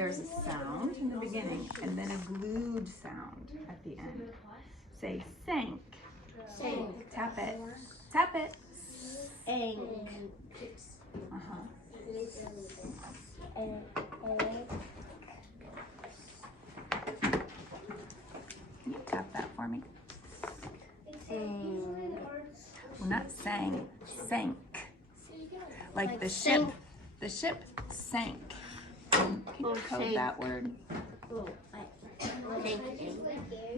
There's a sound in the beginning and then a glued sound at the end. Say sank. Sank. Tap it. Tap it. Sank. Can you tap that for me? Well, not sang, sank. Like the ship. The ship sank. Can you code that word?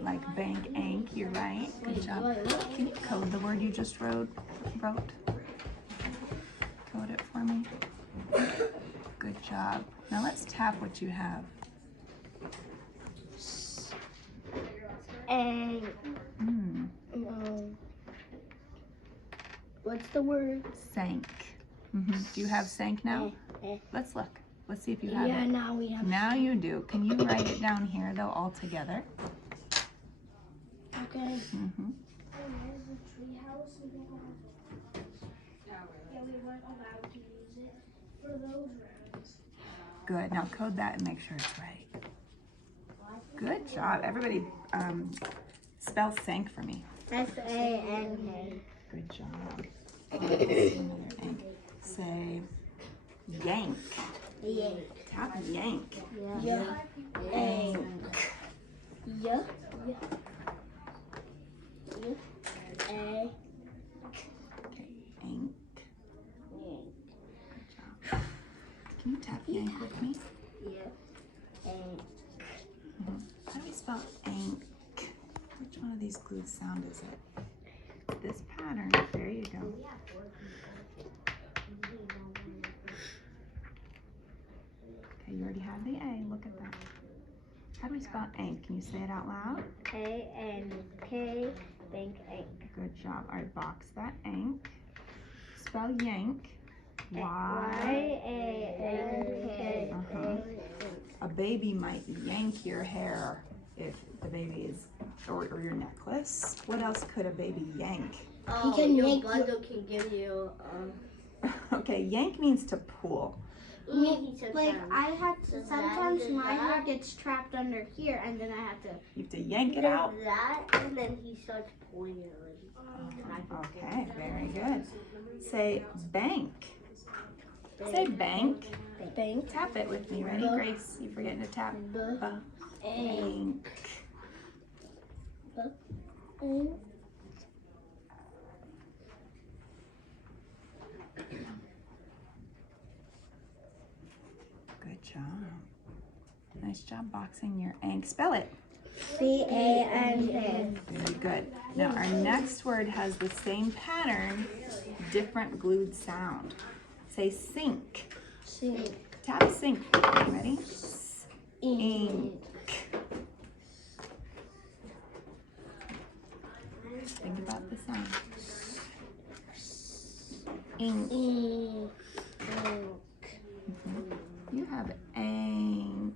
Like bank, ank, you're right. Good job. Can you code the word you just wrote? Code it for me. Good job. Now let's tap what you have. What's the word? Sank. Do you have sank now? Let's look. Let's see if you have it. Yeah, now we have. Now you do. Can you write it down here though all together? Okay. Good. Now code that and make sure it's right. Good job. Everybody spell sank for me. S-A-N-K. Good job. Another ank. Say yank. Yank. Tap yank. Yeah. Ank. Yeah. A. Okay, ank. Good job. Can you tap yank with me? Yeah. Ank. How do we spell ank? Which one of these glued sound is it? This pattern. There you go. Okay, you already have the A. Look at that. How do we spell ank? Can you say it out loud? A-N-K. Bank ank. Good job. All right, box that ank. Spell yank. Y-A-N-K. A baby might yank your hair if the baby is, or your necklace. What else could a baby yank? He can your bundle can give you. Okay, yank means to pull. Like I have to. Sometimes my hair gets trapped under here, and then I have to. You have to yank it out. That, and then he starts pulling it. Okay, very good. Say bank. Say bank. Bank. Tap it with me. Ready, Grace? You forgetting to tap. Bank. Good job. Nice job boxing your ank. Spell it. C-A-N-K. Very good. Now our next word has the same pattern, different glued sound. Say sink. Sink. Tap sink. Ready? Ink. Think about the sound. Ink. You have ink.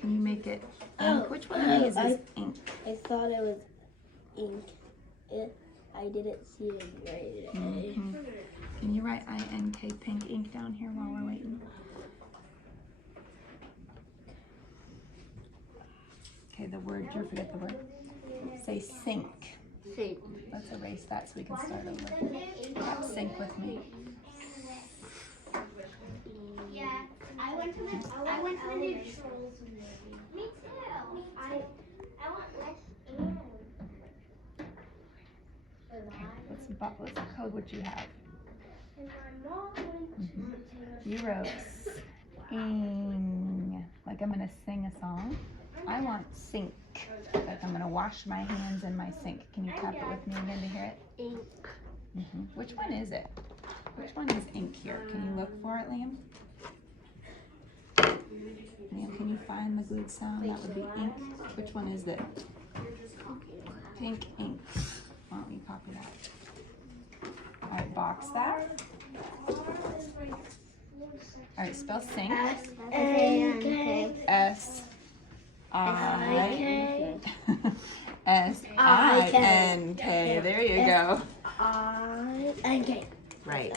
Can you make it ink? Which one of these is ink? I thought it was ink. I didn't see it right. Can you write I-N-K pink ink down here while we're waiting? Okay, the word, you forget the word. Say sink. Sink. Let's erase that so we can start over. Tap sink with me. Yeah, I went to the new Trolls movie. Me too. I want less in. Let's code what you have. And my mom went to You wrote ing, like I'm gonna sing a song. I want sink, like I'm gonna wash my hands in my sink. Can you tap it with me again to hear it? Ink. Which one is it? Which one is ink here? Can you look for it, Liam? Liam, can you find the glued sound? That would be ink. Which one is it? Pink ink. Why don't you copy that? All right, box that. All right, spell sink. S-A-N-K. S-I-N-K. There you go. I-N-K. Right.